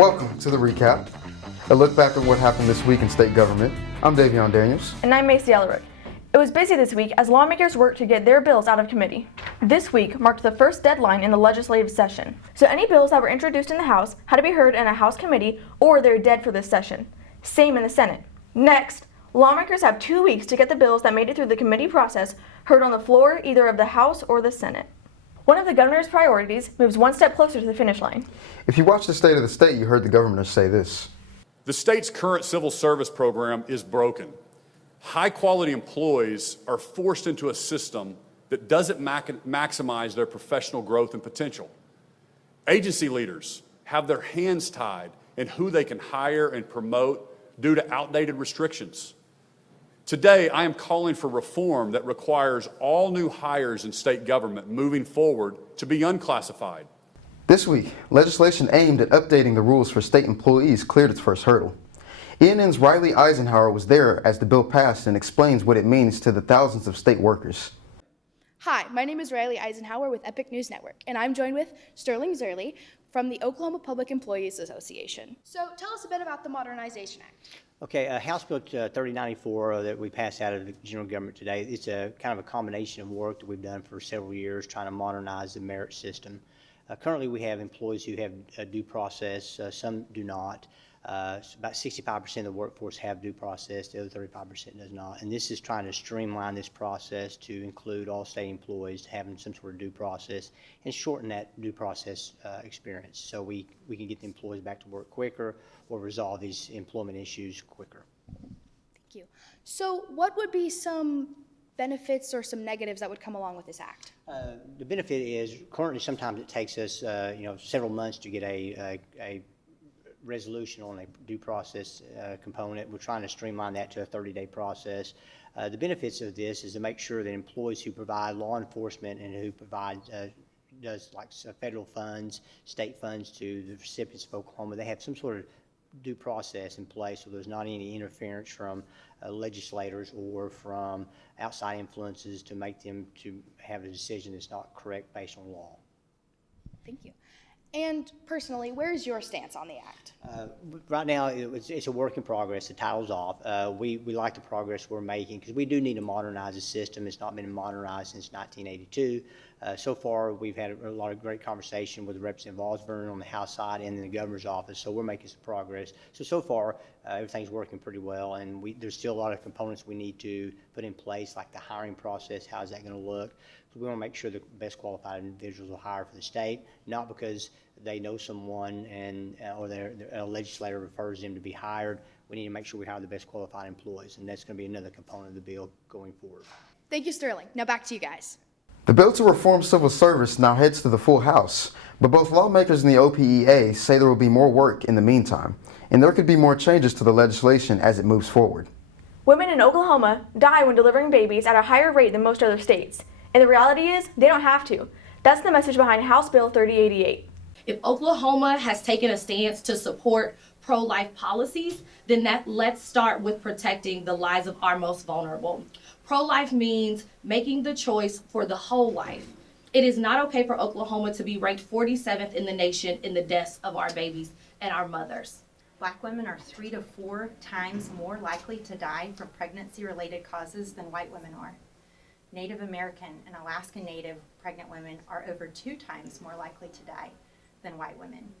Welcome to the recap, a look back at what happened this week in state government. I'm Daviyon Daniels. And I'm Maycee and Rylie. It was busy this week as lawmakers worked to get their bills out of committee. This week marked the first deadline in the legislative session, so any bills that were introduced in the House had to be heard in a House committee or they're dead for this session. Same in the Senate. Next, lawmakers have 2 weeks to get the bills that made it through the committee process heard on the floor either of the House or the Senate. One of the governor's priorities moves one step closer to the finish line. If you watched the State of the State, you heard the governor say this. The state's current civil service program is broken. High-quality employees are forced into a system that doesn't maximize their professional growth and potential. Agency leaders have their hands tied in who they can hire and promote due to outdated restrictions. Today, I am calling for reform that requires all new hires in state government moving forward to be unclassified. This week, legislation aimed at updating the rules for state employees cleared its first hurdle. ENN's Rylie Eisenhower was there as the bill passed and explains what it means to the thousands of state workers. Hi, my name is Rylie Eisenhower with Epic News Network, and I'm joined with Sterling Zerley from the Oklahoma Public Employees Association. So tell us a bit about the Modernization Act. Okay, House Bill 3094 that we passed out of the general government today, it's a kind of a combination of work that we've done for several years trying to modernize the merit system. Currently, we have employees who have a due process, some do not. About 65% of the workforce have due process, the other 35% does not. And this is trying to streamline this process to include all state employees having some sort of due process and shorten that due process experience so we can get the employees back to work quicker or resolve these employment issues quicker. Thank you. So what would be some benefits or some negatives that would come along with this act? The benefit is currently sometimes it takes us several months to get a resolution on a due process component. We're trying to streamline that to a 30-day process. The benefits of this is to make sure that employees who provide law enforcement and who provide federal funds, state funds to the recipients of Oklahoma, they have some sort of due process in place so there's not any interference from legislators or from outside influences to make them to have a decision that's not correct based on law. Thank you. And personally, where is your stance on the act? Right now, it's a work in progress. The title's off. We like the progress we're making because we do need to modernize the system. It's not been modernized since 1982. So far, we've had a lot of great conversation with Representative Osborne on the House side and in the governor's office, so we're making some progress. So far, everything's working pretty well, and there's still a lot of components we need to put in place, like the hiring process. How is that going to look? We want to make sure the best qualified individuals will hire for the state, not because they know someone or a legislator refers them to be hired. We need to make sure we hire the best qualified employees, and that's going to be another component of the bill going forward. Thank you, Sterling. Now back to you guys. The bill to reform civil service now heads to the full House, but both lawmakers and the OPEA say there will be more work in the meantime, and there could be more changes to the legislation as it moves forward. Women in Oklahoma die when delivering babies at a higher rate than most other states. And the reality is, they don't have to. That's the message behind House Bill 3088. If Oklahoma has taken a stance to support pro-life policies, then let's start with protecting the lives of our most vulnerable. Pro-life means making the choice for the whole life. It is not okay for Oklahoma to be ranked 47th in the nation in the deaths of our babies and our mothers. Black women are 3 to 4 times more likely to die from pregnancy-related causes than white women are. Native American and Alaska Native pregnant women are over 2 times more likely to die than white women.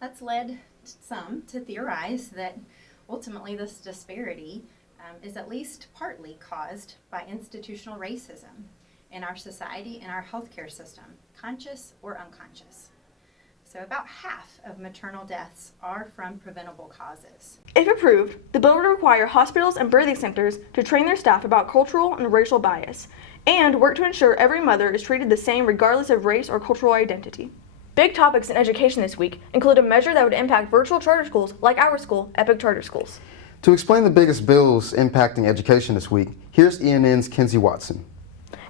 That's led some to theorize that ultimately this disparity is at least partly caused by institutional racism in our society and our healthcare system, conscious or unconscious. So about half of maternal deaths are from preventable causes. If approved, the bill would require hospitals and birthing centers to train their staff about cultural and racial bias, and work to ensure every mother is treated the same regardless of race or cultural identity. Big topics in education this week include a measure that would impact virtual charter schools like our school, Epic Charter Schools. To explain the biggest bills impacting education this week, here's ENN's Kenzie Watson.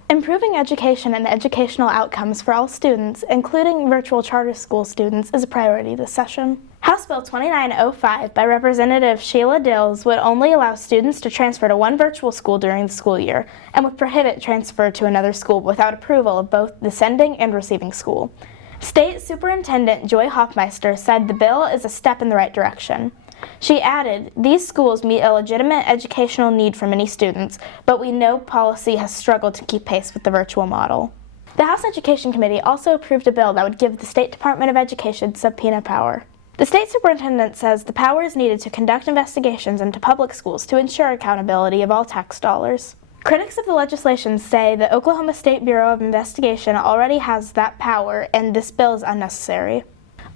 Improving education and educational outcomes for all students, including virtual charter school students, is a priority this session. House Bill 2905 by Representative Sheila Dills would only allow students to transfer to one virtual school during the school year and would prohibit transfer to another school without approval of both the sending and receiving school. State Superintendent Joy Hoffmeister said the bill is a step in the right direction. She added, "These schools meet a legitimate educational need for many students, but we know policy has struggled to keep pace with the virtual model." The House Education Committee also approved a bill that would give the State Department of Education subpoena power. The state superintendent says the power is needed to conduct investigations into public schools to ensure accountability of all tax dollars. Critics of the legislation say the Oklahoma State Bureau of Investigation already has that power, and this bill is unnecessary.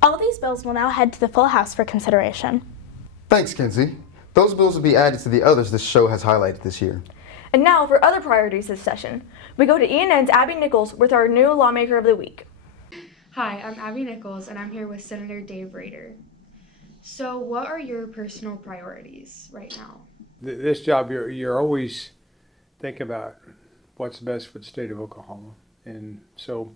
All these bills will now head to the full House for consideration. Thanks, Kenzie. Those bills will be added to the others this show has highlighted this year. And now for other priorities this session. We go to ENN's Abby Nichols with our new Lawmaker of the Week. Hi, I'm Abby Nichols, and I'm here with Senator Dave Rader. So what are your personal priorities right now? This job, you're always thinking about what's best for the state of Oklahoma. And so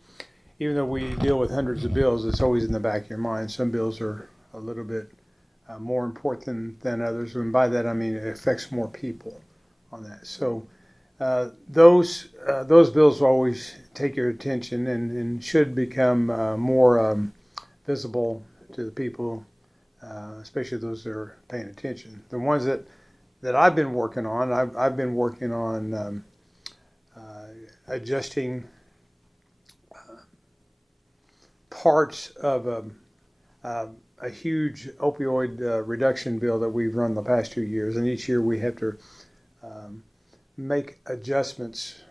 even though we deal with hundreds of bills, it's always in the back of your mind. Some bills are a little bit more important than others. And by that, I mean it affects more people on that. So those bills will always take your attention and should become more visible to the people, especially those that are paying attention. The ones that I've been working on, I've been working on adjusting parts of a huge opioid reduction bill that we've run the past 2 years, and each year we have to make adjustments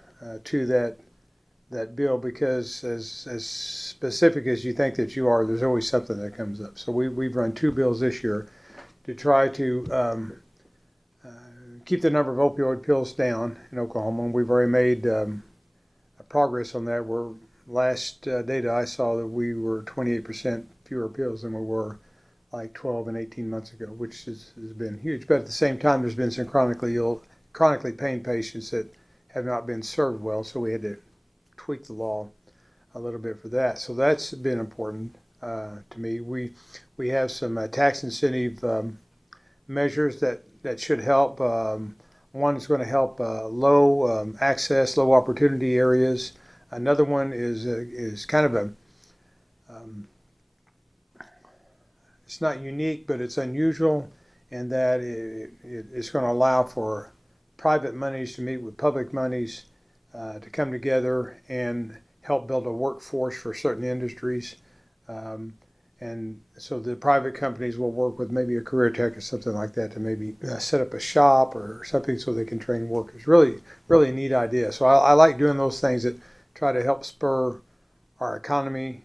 to that bill, because as specific as you think that you are, there's always something that comes up. So we've run 2 bills this year to try to keep the number of opioid pills down in Oklahoma, and we've already made progress on that. Last data I saw that we were 28% fewer pills than we were like 12 and 18 months ago, which has been huge. But at the same time, there's been some chronically pain patients that have not been served well, so we had to tweak the law a little bit for that. So that's been important to me. We have some tax incentive measures that should help. One is going to help low access, low opportunity areas. Another one is kind of it's not unique, but it's unusual in that it's going to allow for private monies to meet with public monies to come together and help build a workforce for certain industries. And so the private companies will work with maybe a career tech or something like that to maybe set up a shop or something so they can train workers. Really, really neat idea. So I like doing those things that try to help spur our economy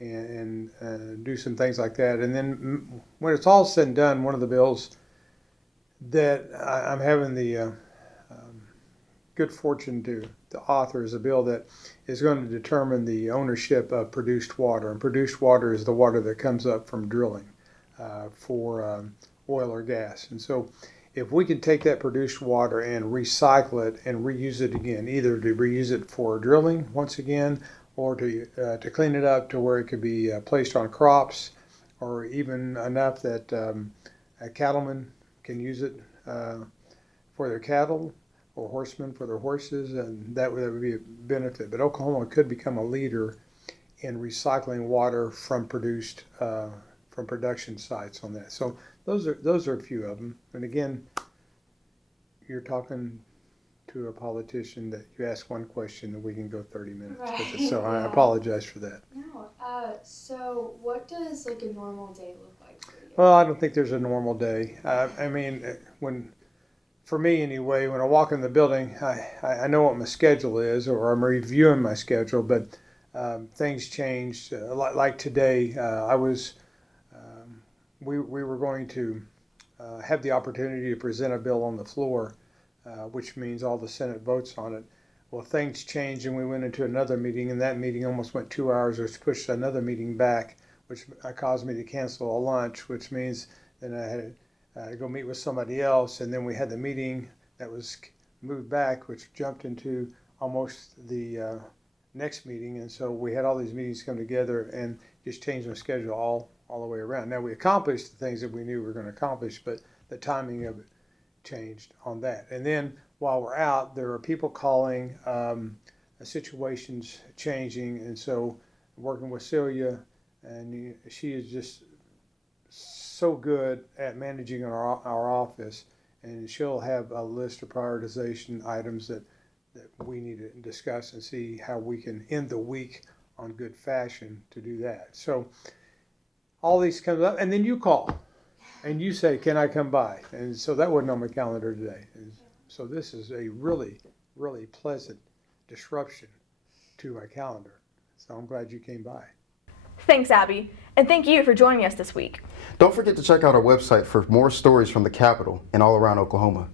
and do some things like that. And then when it's all said and done, one of the bills that I'm having the good fortune to author is a bill that is going to determine the ownership of produced water. And produced water is the water that comes up from drilling for oil or gas. And so if we can take that produced water and recycle it and reuse it again, either to reuse it for drilling once again, or to clean it up to where it could be placed on crops, or even enough that a cattleman can use it for their cattle, or horsemen for their horses, and that would be a benefit. But Oklahoma could become a leader in recycling water from production sites on that. So those are a few of them. And again, you're talking to a politician that you ask one question and we can go 30 minutes with it. So I apologize for that. No. So what does like a normal day look like for you? Well, I don't think there's a normal day. I mean, for me anyway, when I walk in the building, I know what my schedule is, or I'm reviewing my schedule, but things changed. Like today, we were going to have the opportunity to present a bill on the floor, which means all the Senate votes on it. Well, things changed and we went into another meeting, and that meeting almost went 2 hours, which pushed another meeting back, which caused me to cancel a lunch, which means then I had to go meet with somebody else, and then we had the meeting that was moved back, which jumped into almost the next meeting, and so we had all these meetings come together and just changed my schedule all the way around. Now, we accomplished the things that we knew we were going to accomplish, but the timing of it changed on that. And then while we're out, there are people calling, situations changing, and so working with Celia, and she is just so good at managing our office, and she'll have a list of prioritization items that we need to discuss and see how we can end the week on good fashion to do that. So all these comes up, and then you call and you say, can I come by? And so that wasn't on my calendar today. And so this is a really, really pleasant disruption to my calendar. So I'm glad you came by. Thanks, Abby, and thank you for joining us this week. Don't forget to check out our website for more stories from the Capitol and all around Oklahoma.